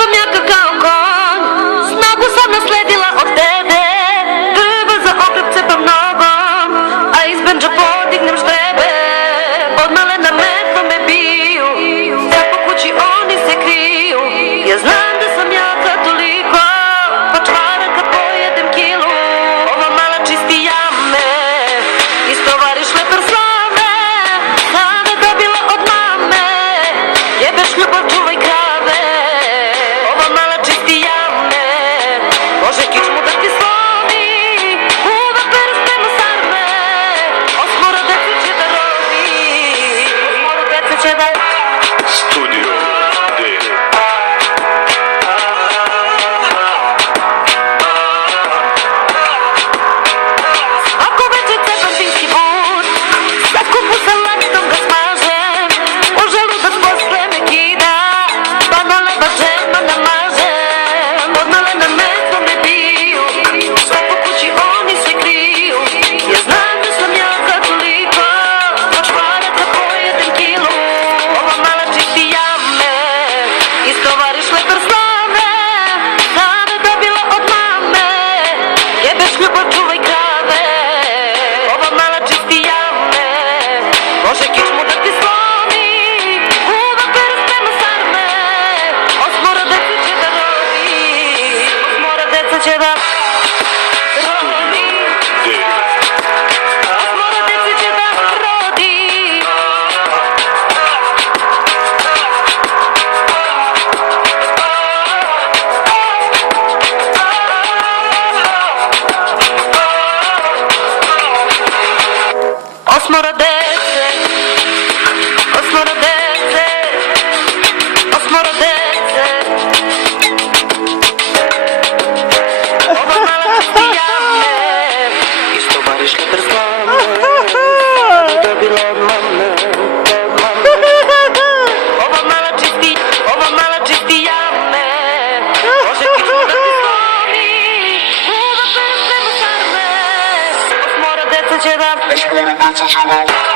sam jaka kao konj, snagu sam nasledila od dede. Drva za ogreb cepam nogom, a iz bendža podignem ždrebe. Od malena metlom me biju, sad po kući oni se kriju. Ja znam da sam jaka toliko, počvara kad pojedem kilu. Ova mala čisti jame, istovari šleper slave. Sada dobila od mame, jebeš ljubav, čuvaj krave. Ova mala čisti jame, može kičmu da ti slomi. Uva peru sprema sarme, osmoro dece će da rodi. Osmoro dece će da... Studio D. Ako večer cepam finski but, sa kupu sa laktom ga smažem. U želudac posle me kida, pa na leba džema namažem. Od malena metlom me biju, sad po kući oni se kriju. Ja znam da sam jaka toliko, počvara kad pojedem kilu. Ova mala čisti jame, istovari šleper slave. Sada dobila od mame, jebeš ljubav, čuvaj krave. Ova mala čisti jame, može kičmu da ti slomi. Uva peru sprema sarme, osmoro dece će da rodi. Osmoro dece će da rodi. Osmoro dece će da rodi. Osmoro dece, osmoro dece, osmoro dece. Ova mala čisti jame, istovari šleper slave. Sada dobila od mame, od mame. Ova mala čisti jame, može kičmu da ti slomi. Uva peru sprema sarme, osmoro dece će da... Osmoro dece će da